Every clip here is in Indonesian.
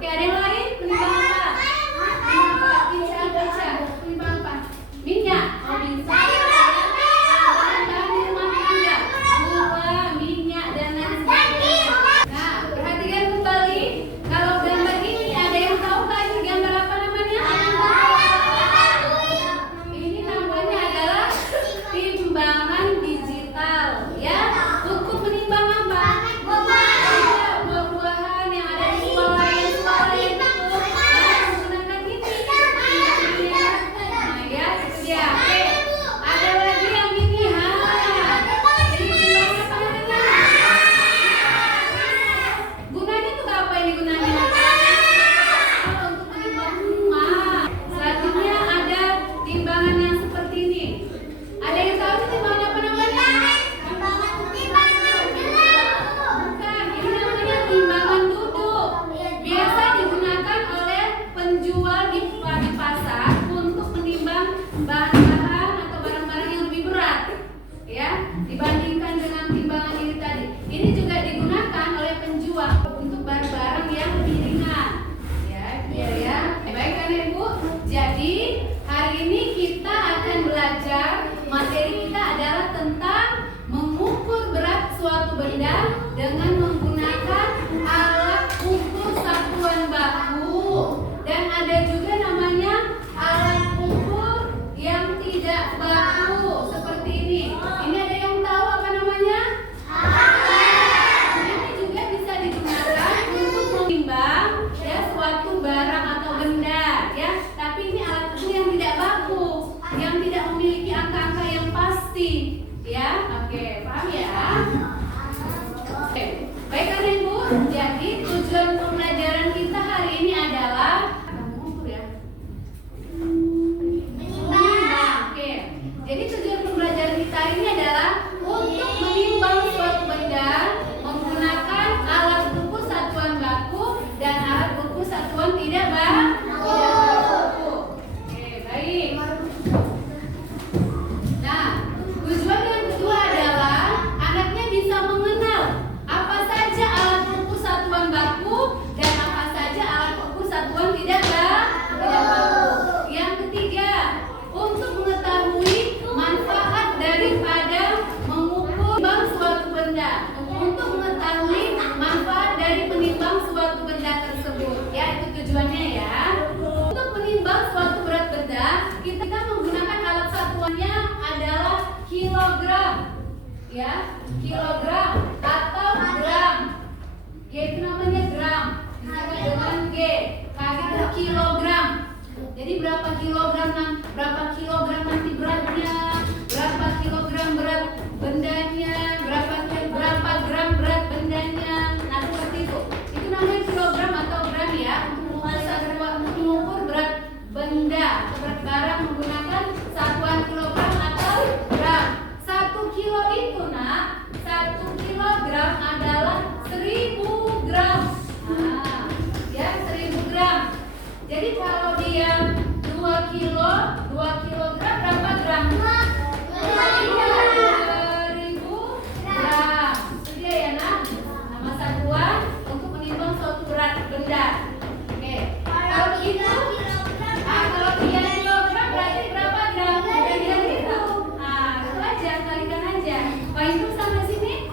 Oke, ada yang lain? Penimbang apa? Baca. Penimbang apa? Minyak. Oh, bisa. Bahan di rumah tangga. Gula, minyak, dan lain sebagainya. Nah, perhatikan kembali. Kalau gambar ini ada yang tahu nggak ini gambar apa namanya? Ini namanya adalah timbangan digital, ya. Untuk menimbang apa? Buah-buahan yang ada di sekolah itu, ya, menggunakan ini. Nah, ya, itu dia. Oke. Ada lagi yang ini, Ini timbangan apa namanya? Gunanya tuh apa ini gunanya? Untuk menimbang rumah. Selanjutnya ada timbangan yang seperti ini. Ada yang tahu ini timbangan apa namanya? Bukan, ini namanya timbangan duduk. Biasa digunakan oleh penjual di pasar untuk menimbang bahan-bahan atau barang-barang yang lebih berat, ya, dibandingkan dengan timbangan ini tadi. Ini juga digunakan oleh penjual untuk barang-barang yang lebih ringan, ya, biar ya. Baik kan Ibu? Jadi hari ini kita akan belajar, materi kita adalah tentang mengukur berat suatu benda dengan menggunakan alat ukur satuan baku, dan ada juga namanya alat ukur yang tidak baku seperti ini. Ini ada yang tahu apa namanya? Ini juga bisa digunakan untuk menimbang, ya, suatu barang atau benda, ya. Tapi ini alat ukur yang tidak baku, yang tidak memiliki angka-angka yang pasti, ya. Oke, paham ya? Oke. Baik kan Ibu? Jadi tujuan pembelajaran kita hari ini adalah mengukur, ya. Menimbang. Oke. Jadi tujuan pembelajaran kita ini adalah untuk menimbang suatu benda menggunakan alat ukur satuan baku dan alat ukur satuan tidak baku. Oke, baik. Nah, tujuan yang kedua adalah anaknya bisa mengenal apa saja alat ukur satuan baku dan apa saja alat ukur satuan tidak baku. Yang ketiga, untuk mengetahui manfaat daripada menimbang suatu benda. Untuk mengetahui manfaat dari menimbang suatu benda tersebut, ya, itu tujuannya, ya. Untuk menimbang suatu berat benda, kita menggunakan alat satuannya adalah kilogram, ya, kilogram atau gram. Yaitu namanya gram, disebut dengan G. Itu kilogram. Jadi berapa kilogram nanti beratnya, berapa kilogram berat bendanya, berapa gram berat bendanya. Nah, seperti itu. Itu namanya kilogram atau gram, ya, untuk mengukur berat benda atau berat barang menggunakan satuan kilogram atau gram. 1 kilo itu, Nak, 1 kilogram adalah 1000 gram. Nah, ya, 1000 gram. Jadi kalau dia 2 kilogram berapa gram? 2000 gram. Itu dia, ya, Nak. Nama satuan untuk menimbang suatu berat benda. Oke. Kalau itu, kalau 3 kilogram berarti berapa gram? Dia gitu. Nah, itu aja, kalikan aja. Poin itu sampai sini.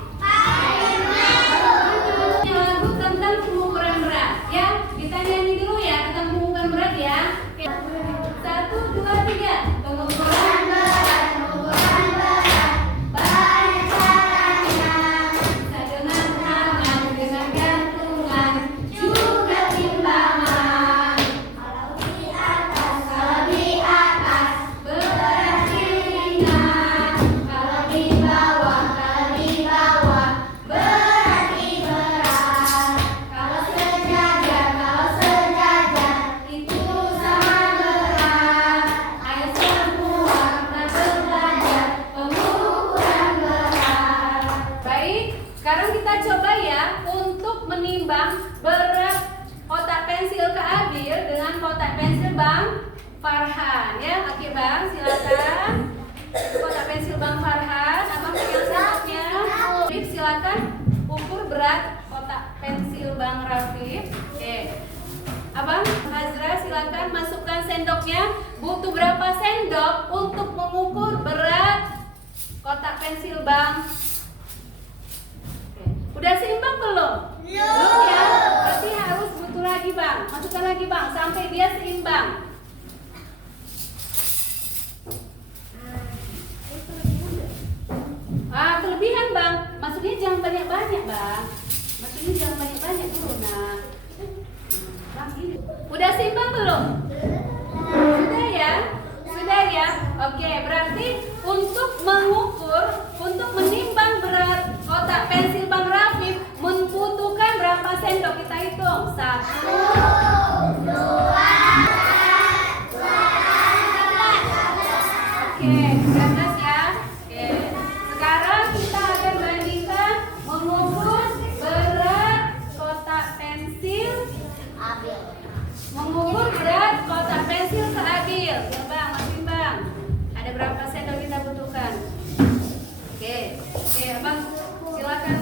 Lagu tentang pengukuran berat, ya. Kita nyanyi dulu, ya, tentang pengukuran berat, ya. Oke. 1, 2, 3. Pengukuran berat. Banyak caranya. Bisa dengan tangan, dengan gantungan, juga timbangan. Kalau di atas berarti ringan. Kalau di bawah berarti berat. Kalau sejajar itu sama berat. Ayo semua kita belajar pengukuran berat. Baik, sekarang kita coba, ya, untuk menimbang berat kotak pensil Kak Adil dengan kotak pensil Bang Farhan, ya. Oke, Bang, silakan. Kotak pensil Bang Farhan, Abang pegang sendoknya. Silakan ukur berat kotak pensil Bang Rafif. Oke. sendoknya butuh berapa sendok untuk mengukur berat kotak pensil Bang? Udah seimbang belum? Belum ya? Berarti harus butuh lagi Bang. Masukkan lagi Bang sampai dia seimbang. Kelebihan Bang. Maksudnya jangan banyak-banyak Bang. Maksudnya jangan banyak-banyak dulu nah. Bang ini. Udah seimbang belum? Sudah ya? Sudah ya? Oke, berarti untuk mengukur, untuk menimbang berat kotak pensil Bang Rafif membutuhkan berapa sendok? Kita hitung. 1, 2, 3, 4. Oke, 13 ya. Oke. Sekarang kita akan bandingkan mengukur berat kotak pensil. Mengukur berat kotak pensil ke Abil. Ya Bang, masih Bang. Ada berapa sendok kita butuhkan? Oke, Abang silakan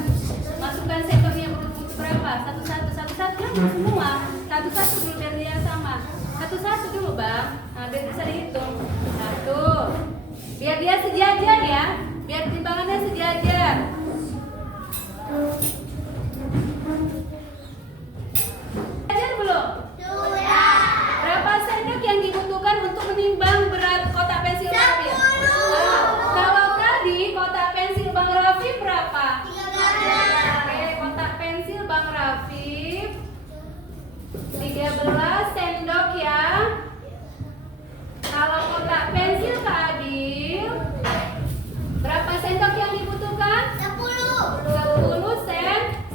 masukkan sendoknya butuh berapa? Satu-satu kan semua. Satu-satu dulu biar dia sama. Satu-satu dulu Bang. Nah, biar bisa dihitung. 1. Biar dia sejajar ya. Biar timbangannya sejajar. Sejajar belum? Berapa sendok yang dibutuhkan untuk menimbang berat kotak pensil Rafif? Kalau tadi kotak pensil Bang Rafif berapa? 13. Oke, kotak pensil Bang Rafif 13 sendok ya. Kalau kotak pensil Kak Abil berapa sendok yang dibutuhkan? 10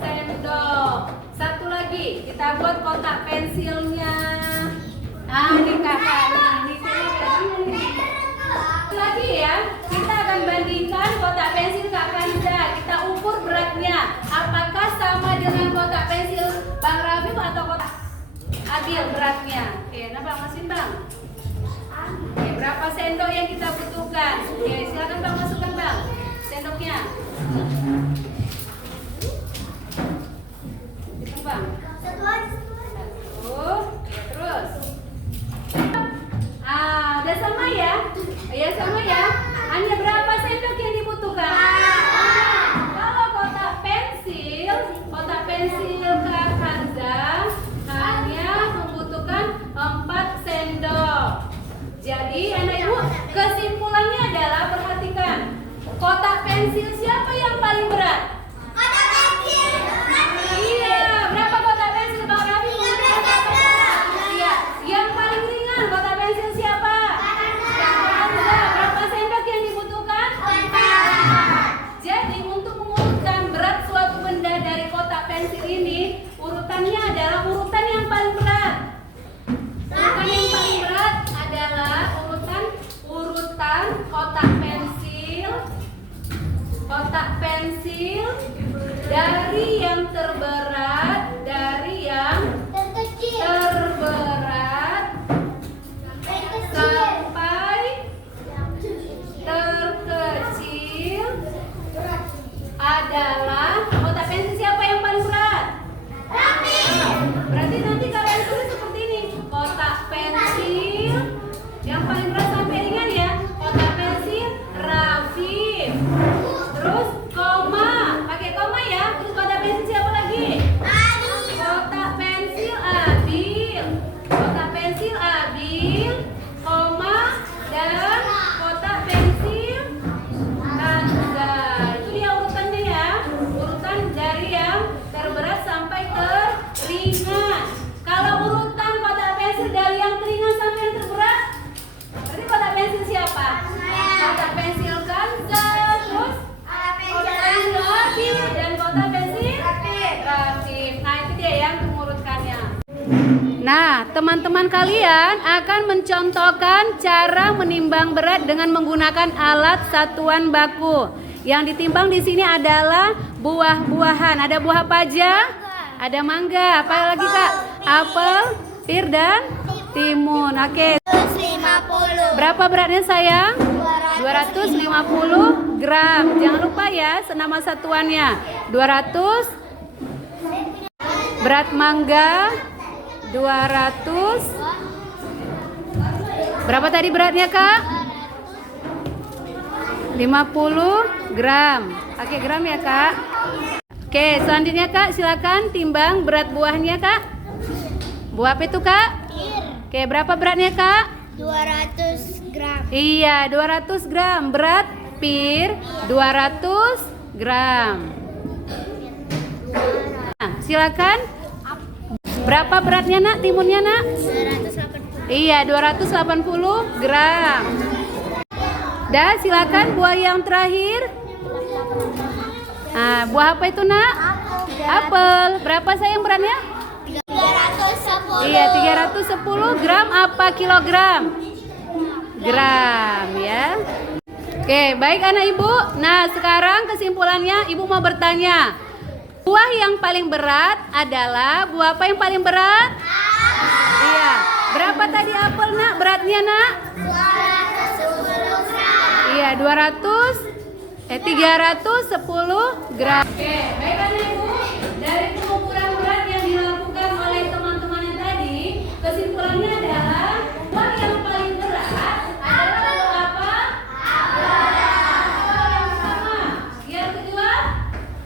sendok. Satu lagi kita buat kotak pensilnya. Ini kakak ini lagi ya. Kita akan bandingkan kotak pensil Kak Kanza. Kita ukur beratnya. Apakah sama dengan kotak pensil Bang Rafif atau kotak Abil beratnya? Oke, nah Bang Masin Bang. Oke, berapa sendok yang kita butuhkan? Oke, silakan Bang masukkan Bang sendoknya. Hitung Bang. 1. Oke, terus. Udah sama ya? Ya sama ya. Hanya berapa sendok yang dibutuhkan? Kalau kotak pensil Kak Kanza hanya membutuhkan 4 sendok. Jadi anak ibu kesimpulannya adalah perhatikan. Kotak pensil siapa yang paling berat? Kotak pensil Rafif. Iya, berapa kotak pensil Bang Rafif? 13. Iya, yang paling ringan kotak pensil siapa? Kanza. Berapa sendok yang dibutuhkan? 4. Jadi untuk mengurutkan berat suatu benda dari kotak pensil ini, urutannya adalah urutan yang paling berat. Urutan yang paling berat adalah urutan kotak pensil dari yang terberat sampai terkecil adalah kotak pensil siapa yang paling berat? Rafif. Berarti nanti kalian tulis seperti ini. Kotak pensil yang paling berat sampai ringan ya. Kotak pensil Rafif. Terus koma, pakai koma ya. Terus kotak pensil siapa lagi? Kotak pensil Abil. Kotak pensil Abil, koma, dan kotak pensil Kanza. Itu dia urutannya ya. Urutan dari yang terberat sampai teringan. Kalau urutan kotak pensil dari yang teringan sampai yang terberat, berarti kotak pensil siapa? Kotak pensil Kanza. Terus kotak pensil Abil dan kotak pensil Rafif. Nah itu dia yang mengurutkannya. Nah, teman-teman kalian akan mencontohkan cara menimbang berat dengan menggunakan alat satuan baku. Yang ditimbang di sini adalah buah-buahan. Ada buah apa aja? Ada mangga. Apa lagi Kak? Apel, pir dan timun. Oke. 250. Berapa beratnya sayang? 250 gram. Jangan lupa ya nama satuannya. 200. Berat mangga 200 Berapa tadi beratnya, Kak? 50 gram. Pakai gram ya, Kak? Oke, selanjutnya Kak, silakan timbang berat buahnya, Kak. Buah apa itu, Kak? Oke, berapa beratnya, Kak? 200 gram. Iya, 200 gram. Berat pir 200 gram. Nah, silakan. Berapa beratnya, Nak? Timunnya, Nak? 280. Iya, 280 gram. Dah, silakan buah yang terakhir. Nah, buah apa itu, Nak? Apel. Berapa sayang beratnya? 310. Iya, 310 gram apa kilogram? Gram ya. Oke, baik anak ibu. Nah, sekarang kesimpulannya ibu mau bertanya. Buah yang paling berat adalah buah apa yang paling berat? Iya. Berapa tadi apel, Nak? Beratnya, Nak? 210 gram. Iya, 310 gram. Oke, baik anak ibu. Dari pengukuran berat yang dilakukan oleh teman-teman yang tadi, kesimpulannya adalah buah yang paling berat adalah buah apa? Apel. Yang pertama. Yang kedua?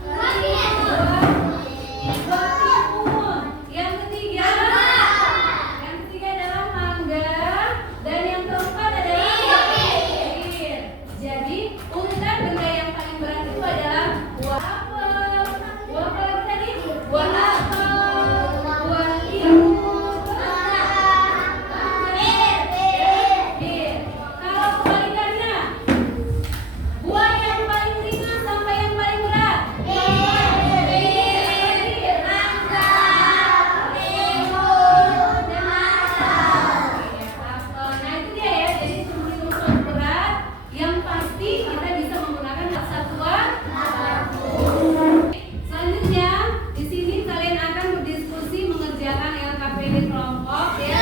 Buah timun. Yang ketiga? Yang ketiga adalah mangga. Dan yang keempat adalah pir. Jadi urutan benda yang paling berat itu adalah buah apel. Buah apa lagi tadi? Buah apel, buah timun, pir. Kalau kebalikannya, buah yang paling ringan sampai yang paling berat. Pir, mangga, timun, dan apel. Nah itu dia ya. Jadi sebelum urusan berat, yang pasti kita bisa menggunakan satuan. Selanjutnya, di sini kalian akan berdiskusi mengerjakan LKPD kelompok ya.